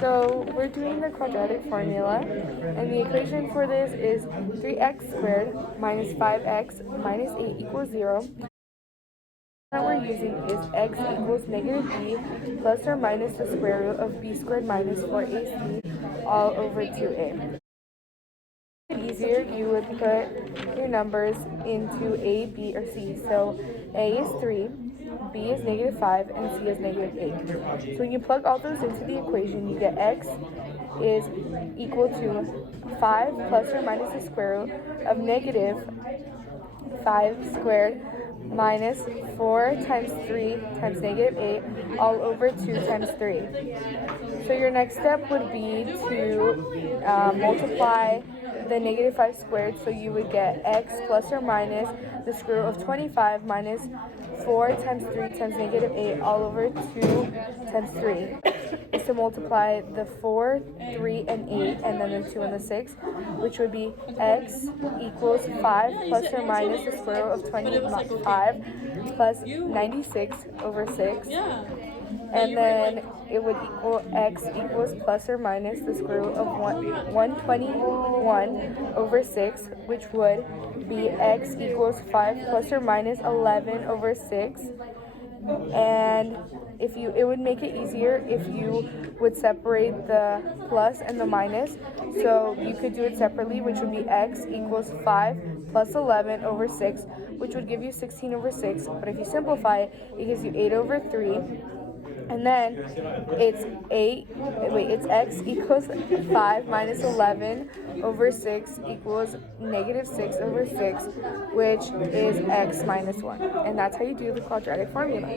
So we're doing the quadratic formula, and the equation for this is 3x squared minus 5x minus 8 equals 0. That we're using is x equals negative b plus or minus the square root of b squared minus 4ac all over 2a. Easier, you would put your numbers into a, b, or c. So a is 3, b is negative 5, and c is negative 8. So when you plug all those into the equation, you get x is equal to 5 plus or minus the square root of negative 5 squared minus 4 times 3 times negative 8 all over 2 times 3. So your next step would be to multiply the negative 5 squared, so you would get x plus or minus the square root of 25 minus 4 times 3 times negative 8 all over 2 times 3 is to multiply the 4, 3, and 8, and then the 2 and the 6, which would be x equals 5 plus or minus the square root of 25 plus 96 over 6. And then it would equal x equals plus or minus the square root of 121 over 6, which would be x equals 5 plus or minus 11 over 6. And it would make it easier if you would separate the plus and the minus. So you could do it separately, which would be x equals 5 plus 11 over 6, which would give you 16 over 6. But if you simplify it, it gives you 8 over 3. And then it's x equals 5 minus 11 over 6 equals negative 6 over 6, which is x minus 1. And that's how you do the quadratic formula.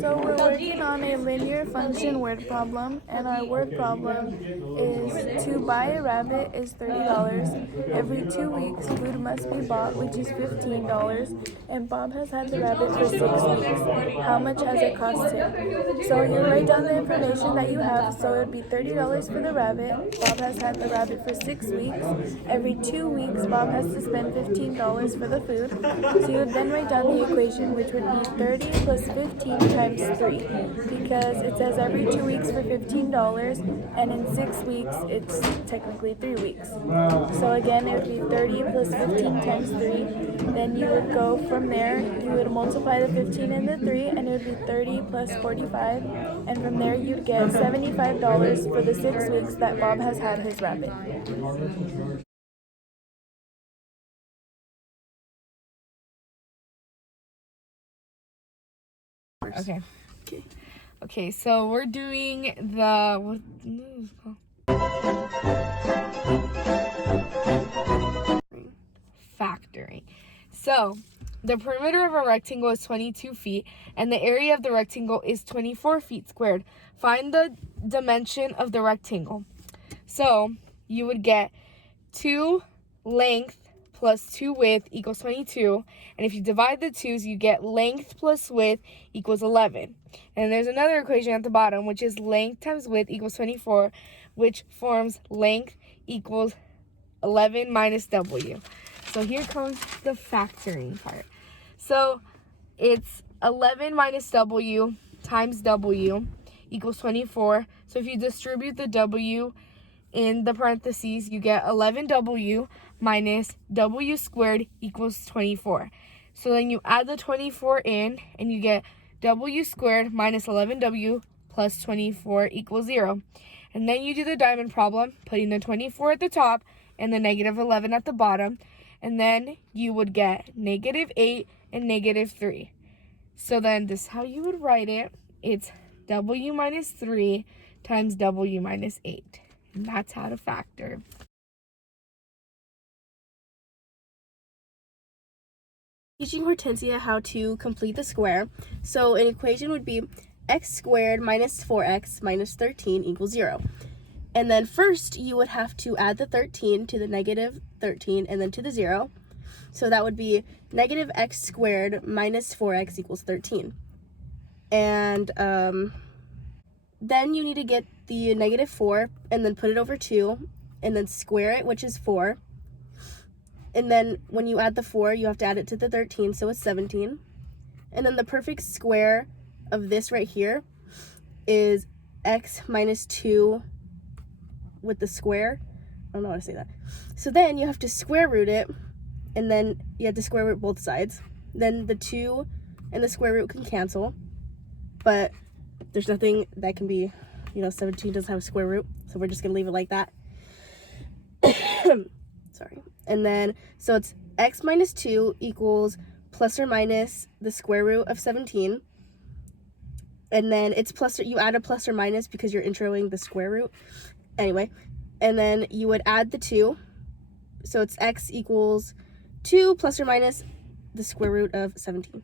So we're working on a linear function word problem, and our word problem is to buy a rabbit is $30. Every 2 weeks, food must be bought, which is $15, and Bob has had the rabbit for 6 weeks. How much has it cost him? So you write down the information that you have. So it would be $30 for the rabbit. Bob has had the rabbit for 6 weeks. Every 2 weeks, Bob has to spend $15 for the food. So you would then write down the equation, which would be 30 plus 15 times 3, because it says every 2 weeks for $15, and in 6 weeks it's technically 3 weeks. So again, it would be 30 plus 15 times 3. Then you would go from there, you would multiply the 15 and the 3, and it would be 30 plus 45, and from there you'd get $75 for the 6 weeks that Bob has had his rabbit. Okay, so we're doing the factoring. So the perimeter of a rectangle is 22 feet, and the area of the rectangle is 24 feet squared. Find the dimension of the rectangle. So you would get 2 length plus 2 width equals 22. And if you divide the 2's, you get length plus width equals 11. And there's another equation at the bottom, which is length times width equals 24, which forms length equals 11 minus w. So here comes the factoring part. So it's 11 minus w times w equals 24. So if you distribute the w in the parentheses, you get 11w minus w squared equals 24. So then you add the 24 in, and you get w squared minus 11w plus 24 equals 0. And then you do the diamond problem, putting the 24 at the top and the negative 11 at the bottom. And then you would get negative 8 and negative 3. So then this is how you would write it. It's w minus 3 times w minus 8. And that's how to factor. Teaching Hortensia how to complete the square. So an equation would be x squared minus 4x minus 13 equals 0. And then first you would have to add the 13 to the negative 13 and then to the 0. So that would be negative x squared minus 4x equals 13. And then you need to get the negative 4 and then put it over 2 and then square it, which is 4. And then when you add the 4, you have to add it to the 13, so it's 17. And then the perfect square of this right here is x minus 2 with the square. I don't know how to say that. So then you have to square root it, and then you have to square root both sides. Then the 2 and the square root can cancel, but there's nothing that can be, 17 doesn't have a square root, so we're just going to leave it like that. Sorry. And then, so it's x minus 2 equals plus or minus the square root of 17. And then it's plus, you add a plus or minus because you're introing the square root. Anyway, and then you would add the 2. So it's x equals 2 plus or minus the square root of 17.